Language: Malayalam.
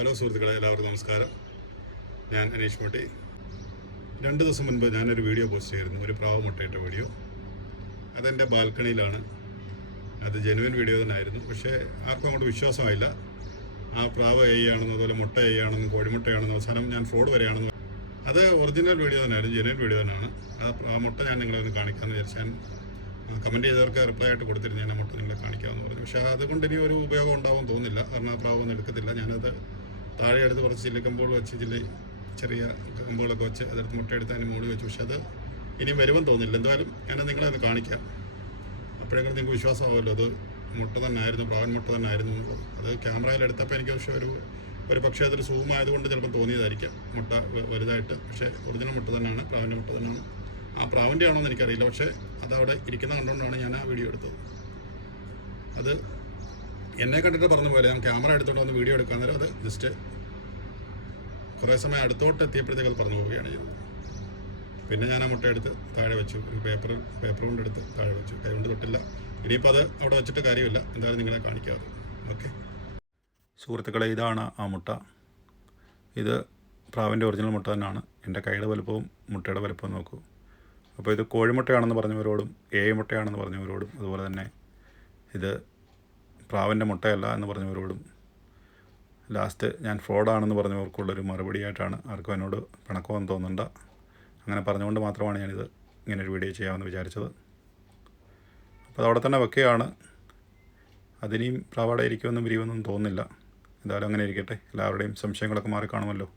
ഹലോ സുഹൃത്തുക്കളെ, എല്ലാവർക്കും നമസ്കാരം. ഞാൻ അനീഷ് മോട്ടി. 2 ദിവസം മുൻപ് ഞാനൊരു വീഡിയോ പോസ്റ്റ് ചെയ്തിരുന്നു, ഒരു പ്രാവ് മുട്ടയിട്ട വീഡിയോ. അതെൻ്റെ ബാൽക്കണിയിലാണ്. അത് ജെനുവിൻ വീഡിയോ തന്നെ ആയിരുന്നു. പക്ഷേ ആർക്കും അങ്ങോട്ട് വിശ്വാസമായില്ല. ആ പ്രാവ് ആണെന്നും അതുപോലെ മുട്ട ആണെന്നും കോഴിമുട്ടയാണെന്നും അവസാനം ഞാൻ ഫ്രോഡ് വരെയാണെന്നും. അത് ഒറിജിനൽ വീഡിയോ തന്നെയായിരുന്നു, ജെനുവിൻ വീഡിയോ തന്നെയാണ്. ആ മുട്ട ഞാൻ നിങ്ങളെ ഒന്ന് കാണിക്കാമെന്ന് വിചാരിച്ചു. ഞാൻ കമൻറ്റ് ചെയ്തവർക്ക് റിപ്ലൈ ആയിട്ട് കൊടുത്തിരുന്നു, ഞാൻ ആ മുട്ട നിങ്ങളെ കാണിക്കാമെന്ന് പറഞ്ഞു. പക്ഷേ അതുകൊണ്ട് ഇനി ഒരു ഉപയോഗം ഉണ്ടാവും തോന്നുന്നില്ല. കാരണം ആ പ്രാവ് ഒന്നും എടുക്കത്തില്ല. ഞാനത് താഴെ എടുത്ത് കുറച്ച് ചില്ലിക്കമ്പോൾ വെച്ച് ചെറിയ കമ്പുകളൊക്കെ വെച്ച് അതെടുത്ത് മുട്ടയെടുത്ത് അതിന് മുകളിൽ വെച്ചു. പക്ഷെ അത് ഇനിയും വരുമെന്ന് തോന്നുന്നില്ല. എന്തായാലും ഞാനത് നിങ്ങളെ ഒന്ന് കാണിക്കാം. അപ്പോഴെങ്കിലും നിങ്ങൾക്ക് വിശ്വാസമാവുമല്ലോ അത് മുട്ട തന്നെ ആയിരുന്നു, പ്രാവൻ മുട്ട തന്നെ ആയിരുന്നു എന്നുള്ളത്. അത് ക്യാമറയിൽ എടുത്തപ്പോൾ എനിക്ക് പക്ഷേ ഒരു പക്ഷേ അതൊരു സൂം ആയതുകൊണ്ട് ചിലപ്പോൾ തോന്നിയതായിരിക്കാം മുട്ട വലുതായിട്ട്. പക്ഷേ ഒറിജിനൽ മുട്ട തന്നെയാണ്, പ്രാവിൻ്റെ മുട്ട തന്നെയാണ്. ആ പ്രാവിൻ്റെ ആണോ എന്ന് എനിക്കറിയില്ല. പക്ഷേ അതവിടെ ഇരിക്കുന്ന കണ്ടുകൊണ്ടാണ് ഞാൻ ആ വീഡിയോ എടുത്തത്. അത് എന്നെ കണ്ടിട്ട് പറഞ്ഞ പോലെ ഞാൻ ക്യാമറ എടുത്തുകൊണ്ട് വന്ന് വീഡിയോ എടുക്കാൻ നേരം അത് ജസ്റ്റ് കുറേ സമയം അടുത്തോട്ട് എത്തിയപ്പോഴത്തേക്ക് അത് പറഞ്ഞു പോവുകയാണ് ചെയ്തത്. പിന്നെ ഞാൻ ആ മുട്ട എടുത്ത് താഴെ വെച്ചു, ഒരു പേപ്പർ കൊണ്ട് എടുത്ത് താഴെ വെച്ചു, കൈ കൊണ്ട് തൊട്ടില്ല. ഇനിയിപ്പോൾ അത് അവിടെ വെച്ചിട്ട് കാര്യമില്ല. എന്തായാലും നിങ്ങളെ കാണിക്കാറ്. ഓക്കെ സുഹൃത്തുക്കളെ, ഇതാണ് ആ മുട്ട. ഇത് പ്രാവിൻ്റെ ഒറിജിനൽ മുട്ട തന്നെയാണ്. എൻ്റെ കൈയുടെ വലുപ്പവും മുട്ടയുടെ വലുപ്പവും നോക്കൂ. അപ്പോൾ ഇത് കോഴിമുട്ടയാണെന്ന് പറഞ്ഞവരോടും മുട്ടയാണെന്ന് പറഞ്ഞവരോടും അതുപോലെ തന്നെ ഇത് പ്രാവിൻ്റെ മുട്ടയല്ല എന്ന് പറഞ്ഞവരോടും ലാസ്റ്റ് ഞാൻ ഫ്രോഡാണെന്ന് പറഞ്ഞവർക്കുള്ളൊരു മറുപടിയായിട്ടാണ്. ആർക്കും എന്നോട് പിണക്കമെന്ന് തോന്നണ്ട. അങ്ങനെ പറഞ്ഞുകൊണ്ട് മാത്രമാണ് ഞാനിത് ഇങ്ങനൊരു വീഡിയോ ചെയ്യാമെന്ന് വിചാരിച്ചത്. അപ്പോൾ അതവിടെ തന്നെ വെക്കുകയാണ്. അതിനിയും പ്രാവാടെ ഇരിക്കുമെന്നും വിരിയുമെന്നും തോന്നുന്നില്ല. എന്തായാലും അങ്ങനെ ഇരിക്കട്ടെ. എല്ലാവരുടെയും സംശയങ്ങളൊക്കെ മാറിക്കാണുമല്ലോ.